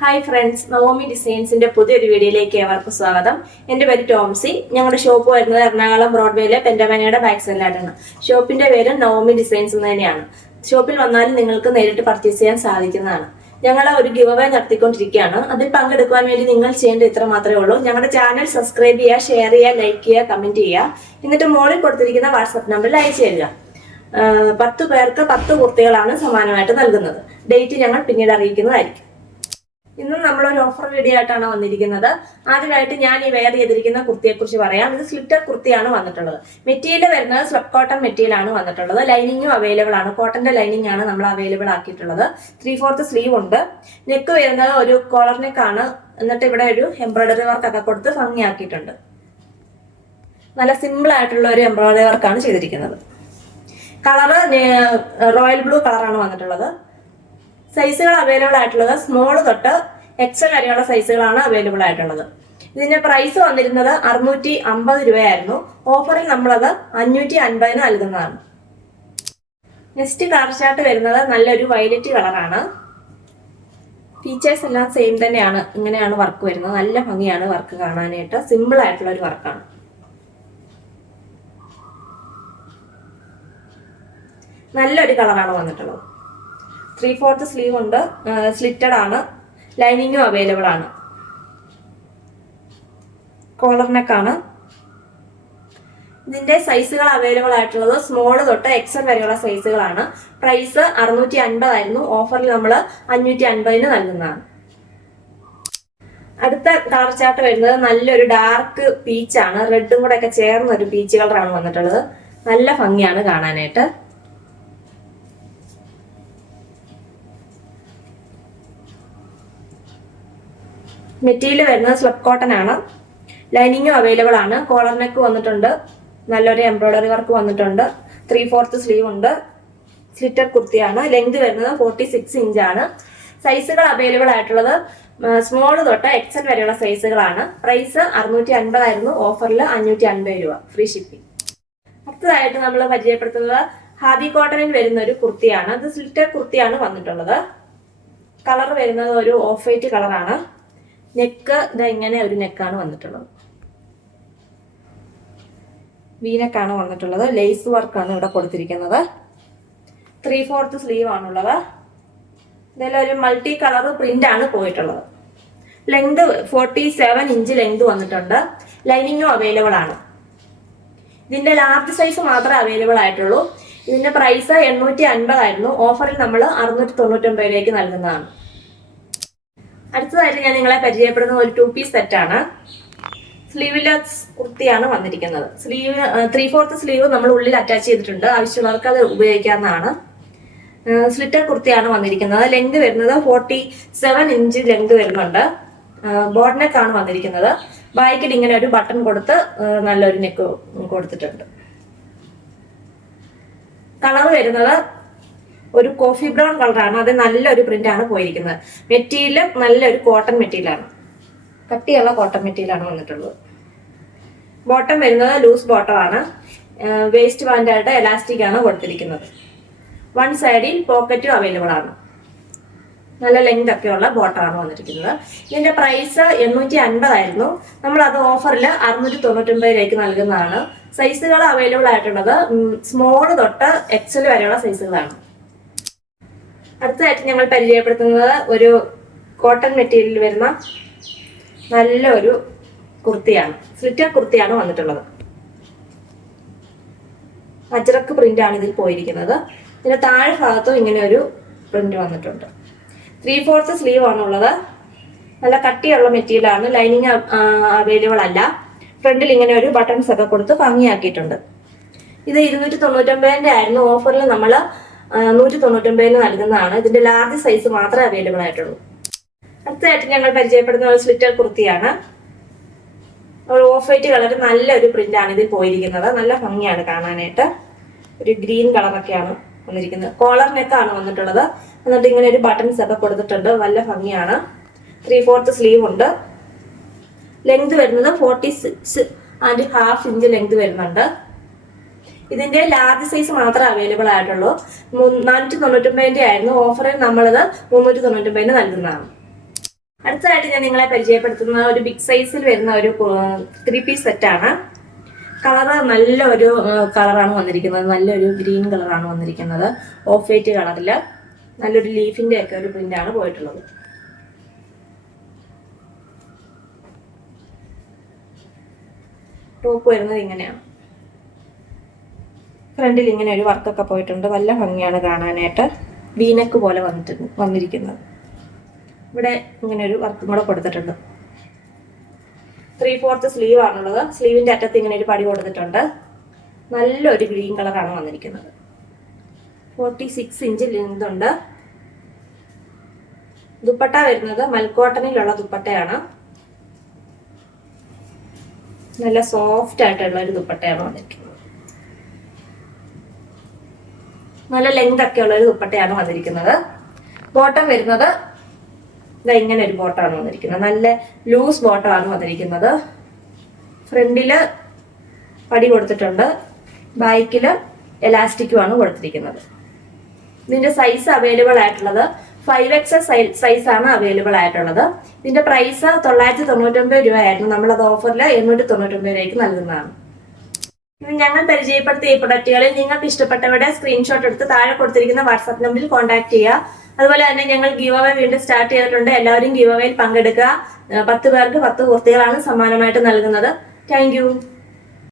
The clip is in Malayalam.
ഹായ് ഫ്രണ്ട്സ് നവോമി ഡിസൈൻസിന്റെ പുതിയൊരു വീഡിയോയിലേക്ക് ഏവർക്കും സ്വാഗതം. എന്റെ പേര് ടോംസി. ഞങ്ങളുടെ ഷോപ്പ് വരുന്നത് എറണാകുളം ബ്രോഡ്വേയിലെ പെൻഡമനയുടെ ബാക്ക് സൈഡിലായിട്ടാണ് ഷോപ്പിന്റെ പേര് നവോമി ഡിസൈൻസ് എന്ന് തന്നെയാണ്. ഷോപ്പിൽ വന്നാലും നിങ്ങൾക്ക് നേരിട്ട് പർച്ചേസ് ചെയ്യാൻ സാധിക്കുന്നതാണ്. ഞങ്ങൾ ഒരു ഗിവ് അവേ നടത്തിക്കൊണ്ടിരിക്കുകയാണ്. അതിൽ പങ്കെടുക്കുവാൻ വേണ്ടി നിങ്ങൾ ചെയ്യേണ്ടത് ഇത്ര മാത്രമേ ഉള്ളൂ. ഞങ്ങളുടെ ചാനൽ സബ്സ്ക്രൈബ് ചെയ്യുക ഷെയർ ചെയ്യുക ലൈക്ക് ചെയ്യുക കമന്റ് ചെയ്യുക. എന്നിട്ട് മോളിൽ കൊടുത്തിരിക്കുന്ന വാട്സ്ആപ്പ് നമ്പറിൽ അയച്ചു തരിക. പത്ത് പേർക്ക് പത്ത് കുർത്തികളാണ് സമാനമായിട്ട് നൽകുന്നത്. ഡേറ്റ് ഞങ്ങൾ പിന്നീട് അറിയിക്കുന്നതായിരിക്കും. ഇന്നും ഒരു ഓഫർ റെഡി ആയിട്ടാണ് വന്നിരിക്കുന്നത്. ആദ്യമായിട്ട് ഞാൻ ഈ വെയർ ചെയ്തിരിക്കുന്ന കുർത്തിയെ കുറിച്ച് പറയാം. ഇത് സ്ലിറ്റർ കുർത്തിയാണ് വന്നിട്ടുള്ളത്. മെറ്റീരിയൽ വരുന്നത് സ്ലബ് കോട്ടൺ മെറ്റീരിയൽ ആണ് വന്നിട്ടുള്ളത്. ലൈനിങ്ങും അവൈലബിൾ ആണ്. കോട്ടന്റെ ലൈനിങ് ആണ് നമ്മൾ അവൈലബിൾ ആക്കിയിട്ടുള്ളത്. ത്രീ ഫോർത്ത് സ്ലീവ് ഉണ്ട്. നെക്ക് വരുന്നത് ഒരു കോളർ നെക്ക് ആണ്. എന്നിട്ട് ഇവിടെ ഒരു എംബ്രോയിഡറി വർക്ക് ഒക്കെ കൊടുത്ത് ഭംഗിയാക്കിയിട്ടുണ്ട്. നല്ല സിമ്പിൾ ആയിട്ടുള്ള ഒരു എംബ്രോയിഡറി വർക്കാണ് ചെയ്തിരിക്കുന്നത്. കളർ റോയൽ ബ്ലൂ കളറാണ് വന്നിട്ടുള്ളത്. സൈസുകൾ അവൈലബിൾ ആയിട്ടുള്ളത് സ്മോൾ തൊട്ട് എക്സൽ വരെയുള്ള സൈസുകളാണ് അവൈലബിൾ ആയിട്ടുള്ളത്. ഇതിന്റെ പ്രൈസ് വന്നിരുന്നത് അറുന്നൂറ്റി അമ്പത് രൂപയായിരുന്നു ഓഫറിൽ നമ്മളത് അഞ്ഞൂറ്റി അൻപതിന് നൽകുന്നതാണ്. നെക്സ്റ്റ് കളർ ചാർട്ട് വരുന്നത് നല്ലൊരു വയലറ്റ് കളറാണ് ഫീച്ചേഴ്സ് എല്ലാം സെയിം തന്നെയാണ്. ഇങ്ങനെയാണ് വർക്ക് വരുന്നത്. നല്ല ഭംഗിയാണ് വർക്ക് കാണാനായിട്ട്. സിമ്പിൾ ആയിട്ടുള്ള ഒരു വർക്കാണ് നല്ലൊരു കളറാണ് വന്നിട്ടുള്ളത്. ത്രീ ഫോർത്ത് സ്ലീവ് ഉണ്ട് സ്ലിറ്റഡ് ആണ്. ലൈനിങ്ങും അവൈലബിൾ ആണ്. കോളർ നെക്കാണ് ഇതിന്റെ സൈസുകൾ അവൈലബിൾ ആയിട്ടുള്ളത് സ്മോൾ തൊട്ട് എക്സൽ വരെയുള്ള സൈസുകളാണ് പ്രൈസ് അറുന്നൂറ്റി അൻപതായിരുന്നു ഓഫറിൽ നമ്മൾ അഞ്ഞൂറ്റി അൻപതിന് നൽകുന്നതാണ്. അടുത്ത കളർ ചാർട്ട് വരുന്നത് നല്ലൊരു ഡാർക്ക് പീച്ചാണ് റെഡും കൂടെ ഒക്കെ ചേർന്ന ഒരു പീച്ച് കളറാണ് വന്നിട്ടുള്ളത്. നല്ല ഭംഗിയാണ് കാണാനായിട്ട്. മെറ്റീരിയൽ വരുന്നത് സ്ലബ് കോട്ടൺ ആണ്. ലൈനിങ്ങും അവൈലബിൾ ആണ്. കോളർ നെക്ക് വന്നിട്ടുണ്ട്. നല്ലൊരു എംബ്രോയ്ഡറി വർക്ക് വന്നിട്ടുണ്ട്. ത്രീ ഫോർത്ത് സ്ലീവ് ഉണ്ട്. സ്ലിറ്റർ കുർത്തിയാണ്. ലെങ്ത് വരുന്നത് ഫോർട്ടി സിക്സ് ഇഞ്ച് ആണ്. സൈസുകൾ അവൈലബിൾ ആയിട്ടുള്ളത് സ്മോൾ തൊട്ട് എക്സൽ വരെയുള്ള സൈസുകളാണ് പ്രൈസ് അറുന്നൂറ്റി അൻപതായിരുന്നു ഓഫറിൽ അഞ്ഞൂറ്റി അൻപത് രൂപ. ഫ്രീ ഷിപ്പിംഗ് അടുത്തതായിട്ട് നമ്മൾ പരിചയപ്പെടുത്തുന്നത് ഹാദി കോട്ടണിൽ വരുന്ന ഒരു കുർത്തിയാണ്. ഇത് സ്ലിറ്റർ കുർത്തിയാണ് വന്നിട്ടുള്ളത്. കളർ വരുന്നത് ഒരു ഓഫ് വൈറ്റ് കളറാണ് നെക്ക് ഇതാ ഇങ്ങനെ ഒരു നെക്കാണ് വന്നിട്ടുള്ളത്? വീനക്കാണ് വന്നിട്ടുള്ളത്. ലേസ് വർക്കാണ് ഇവിടെ കൊടുത്തിരിക്കുന്നത്. ത്രീ ഫോർത്ത് സ്ലീവ് ആണുള്ളത്. ഇതെല്ലാം ഒരു മൾട്ടി കളർ പ്രിന്റ് ആണ് പോയിട്ടുള്ളത്. Length forty seven inch length വന്നിട്ടുണ്ട് ലൈനിങ്ങും അവൈലബിൾ ആണ്. ഇതിന്റെ ലാർജ് സൈസ് മാത്രമേ അവൈലബിൾ ആയിട്ടുള്ളൂ. ഇതിന്റെ പ്രൈസ് എണ്ണൂറ്റി അൻപതായിരുന്നു. ഓഫറിൽ നമ്മൾ അറുന്നൂറ്റി തൊണ്ണൂറ്റൊമ്പതിലേക്ക് നൽകുന്നതാണ്. അടുത്തതായിട്ട് ഞാൻ നിങ്ങളെ പരിചയപ്പെടുന്ന ഒരു ടു പീസ് സെറ്റാണ് സ്ലീവ്ലെസ് കുർത്തിയാണ് വന്നിരിക്കുന്നത്. സ്ലീവ് ത്രീ ഫോർത്ത് സ്ലീവ് നമ്മൾ ഉള്ളിൽ അറ്റാച്ച് ചെയ്തിട്ടുണ്ട്. ആവശ്യമുള്ളവർക്ക് അത് ഉപയോഗിക്കാവുന്നതാണ്. സ്ലിറ്റർ കുർത്തിയാണ് വന്നിരിക്കുന്നത്. ലെങ്ത് വരുന്നത് ഫോർട്ടി സെവൻ ഇഞ്ച് ലെങ്ത് വരുന്നുണ്ട് ബോട്ട് നെക്ക് ആണ് വന്നിരിക്കുന്നത്. ബാക്കിൽ ഇങ്ങനെ ഒരു ബട്ടൺ കൊടുത്ത് നല്ലൊരു നെക്ക് കൊടുത്തിട്ടുണ്ട്. കളർ വരുന്നത് ഒരു കോഫി ബ്രൗൺ കളറാണ് അത് നല്ലൊരു പ്രിന്റ് ആണ് പോയിരിക്കുന്നത്. മെറ്റീരിയൽ നല്ലൊരു കോട്ടൺ മെറ്റീരിയലാണ് കട്ടിയുള്ള കോട്ടൺ മെറ്റീരിയലാണ് വന്നിട്ടുള്ളത്. ബോട്ടം വരുന്നത് ലൂസ് ബോട്ടം ആണ്. വേസ്റ്റ് ബാൻഡായിട്ട് എലാസ്റ്റിക് ആണ് കൊടുത്തിരിക്കുന്നത്. വൺ സൈഡിൽ പോക്കറ്റും അവൈലബിൾ ആണ്. നല്ല ലെങ്ത് ഒക്കെ ഉള്ള ബോട്ടമാണ് വന്നിരിക്കുന്നത്. ഇതിന്റെ പ്രൈസ് എണ്ണൂറ്റി അൻപതായിരുന്നു നമ്മൾ അത് ഓഫറിൽ അറുന്നൂറ്റി തൊണ്ണൂറ്റൊമ്പതിലേക്ക് നൽകുന്നതാണ്. സൈസുകൾ അവൈലബിൾ ആയിട്ടുള്ളത് സ്മോൾ തൊട്ട് എക്സൽ വരെയുള്ള സൈസുകളാണ് അടുത്തതായിട്ട് ഞങ്ങൾ പരിചയപ്പെടുത്തുന്നത് ഒരു കോട്ടൺ മെറ്റീരിയലിൽ വരുന്ന നല്ല ഒരു കുർത്തിയാണ്. സ്ലിറ്റർ കുർത്തിയാണ് വന്നിട്ടുള്ളത്. അജറക്ക് പ്രിന്റ് ആണ് ഇതിൽ പോയിരിക്കുന്നത്. ഇതിന്റെ താഴെ ഭാഗത്തും ഇങ്ങനെ ഒരു പ്രിന്റ് വന്നിട്ടുണ്ട്. ത്രീ ഫോർത്ത് സ്ലീവ് ആണുള്ളത്. നല്ല കട്ടിയുള്ള മെറ്റീരിയൽ ആണ്. ലൈനിങ് അവൈലബിൾ അല്ല. ഫ്രണ്ടിൽ ഇങ്ങനെ ഒരു ബട്ടൺസ് ഒക്കെ കൊടുത്ത് ഭംഗിയാക്കിയിട്ടുണ്ട്. ഇത് ഇരുന്നൂറ്റി തൊണ്ണൂറ്റൊമ്പതിന്റെ ആയിരുന്നു ഓഫറിൽ നമ്മൾ നൂറ്റി തൊണ്ണൂറ്റൊമ്പതിന് നൽകുന്നതാണ്. ഇതിന്റെ ലാർജ് സൈസ് മാത്രമേ അവൈലബിൾ ആയിട്ടുള്ളൂ. അടുത്തതായിട്ട് ഞങ്ങൾ പരിചയപ്പെടുന്ന ഒരു സ്ലിറ്റർ കുർത്തിയാണ്. ഒരു ഓഫ് വൈറ്റ് കളർ നല്ലൊരു പ്രിന്റ് ആണ് ഇതിൽ പോയിരിക്കുന്നത്. നല്ല ഭംഗിയാണ് കാണാനായിട്ട്. ഒരു ഗ്രീൻ കളറൊക്കെയാണ് വന്നിരിക്കുന്നത്. കോളർ നെക്കാണ് വന്നിട്ടുള്ളത്. എന്നിട്ട് ഇങ്ങനെ ഒരു ബട്ടൺസ് ഒക്കെ കൊടുത്തിട്ടുണ്ട്. നല്ല ഭംഗിയാണ്. ത്രീ ഫോർത്ത് സ്ലീവ് ഉണ്ട്. ലെങ്ത് വരുന്നത് forty six and half inch length വരുന്നുണ്ട്. ഇതിന്റെ ലാർജ് സൈസ് മാത്രമേ അവൈലബിൾ ആയിട്ടുള്ളൂ. നാനൂറ്റി തൊണ്ണൂറ്റൊമ്പതിന്റെ ആയിരുന്നു ഓഫറിൽ നമ്മളത് മുന്നൂറ്റി തൊണ്ണൂറ്റൊമ്പതിന് നൽകുന്നതാണ്. അടുത്തതായിട്ട് ഞാൻ നിങ്ങളെ പരിചയപ്പെടുത്തുന്ന ഒരു ബിഗ് സൈസിൽ വരുന്ന ഒരു ത്രീ പീസ് സെറ്റാണ് കളറ് നല്ല ഒരു കളറാണ് വന്നിരിക്കുന്നത്. നല്ലൊരു ഗ്രീൻ കളറാണ് വന്നിരിക്കുന്നത്. ഓഫ് വൈറ്റ് കളറിൽ നല്ലൊരു ലീഫിന്റെ ഒക്കെ ഒരു പ്രിന്റാണ് പോയിട്ടുള്ളത്. ടോപ്പ് വരുന്നത് ഇങ്ങനെയാണ്. ഫ്രണ്ടിൽ ഇങ്ങനെ ഒരു വർക്കൊക്കെ പോയിട്ടുണ്ട്. നല്ല ഭംഗിയാണ് കാണാനായിട്ട്. വീനക്ക് പോലെ വന്നിട്ട് വന്നിരിക്കുന്നത്. ഇവിടെ ഇങ്ങനെ ഒരു വർക്കും കൂടെ കൊടുത്തിട്ടുണ്ട്. ത്രീ ഫോർത്ത് സ്ലീവ് ആണുള്ളത്. സ്ലീവിന്റെ അറ്റത്ത് ഇങ്ങനെ ഒരു പടി കൊടുത്തിട്ടുണ്ട്. നല്ലൊരു ഗ്രീൻ കളറാണ് വന്നിരിക്കുന്നത്. ഫോർട്ടി സിക്സ് ഇഞ്ച് ഉണ്ട്. ദുപ്പട്ട വരുന്നത് മൽക്കോട്ടനിലുള്ള ദുപ്പട്ടയാണ്. നല്ല സോഫ്റ്റ് ആയിട്ടുള്ള ഒരു ദുപ്പട്ടയാണ് വന്നിരിക്കുന്നത്. നല്ല ലെങ്ത് ഒക്കെ ഉള്ള ഒരു ദുപ്പട്ടയാണ് വന്നിരിക്കുന്നത്. ബോട്ടം വരുന്നത് ഇതാ ഇങ്ങനെ ഒരു ബോട്ടമാണ് വന്നിരിക്കുന്നത്. നല്ല ലൂസ് ബോട്ടമാണ് വന്നിരിക്കുന്നത്. ഫ്രണ്ടിൽ പടി കൊടുത്തിട്ടുണ്ട്. ബാക്കിൽ എലാസ്റ്റിക്കുമാണ് കൊടുത്തിരിക്കുന്നത്. ഇതിന്റെ സൈസ് അവൈലബിൾ ആയിട്ടുള്ളത് ഫൈവ് എക്സ് സൈസ് ആണ് അവൈലബിൾ ആയിട്ടുള്ളത്. ഇതിന്റെ പ്രൈസ് തൊള്ളായിരത്തി തൊണ്ണൂറ്റൊമ്പത് രൂപയായിരുന്നു. നമ്മളത് ഓഫറിൽ എണ്ണൂറ്റി തൊണ്ണൂറ്റൊമ്പത് രൂപയ്ക്ക് നൽകുന്നതാണ്. ഞങ്ങൾ പരിചയപ്പെടുത്തിയ ഈ പ്രൊഡക്റ്റുകളിൽ നിങ്ങൾക്ക് ഇഷ്ടപ്പെട്ടവരുടെ സ്ക്രീൻഷോട്ട് എടുത്ത് താഴെ കൊടുത്തിരിക്കുന്ന വാട്സാപ്പ് നമ്പറിൽ കോൺടാക്ട് ചെയ്യുക. അതുപോലെ തന്നെ ഞങ്ങൾ ഗീവ് അവേ വീണ്ടും സ്റ്റാർട്ട് ചെയ്തിട്ടുണ്ട്. എല്ലാവരും ഗീവ് അവേയിൽ പങ്കെടുക്കുക പത്ത് പേർക്ക് പത്ത് കുർത്തികളാണ് സമ്മാനമായിട്ട് നൽകുന്നത്. താങ്ക്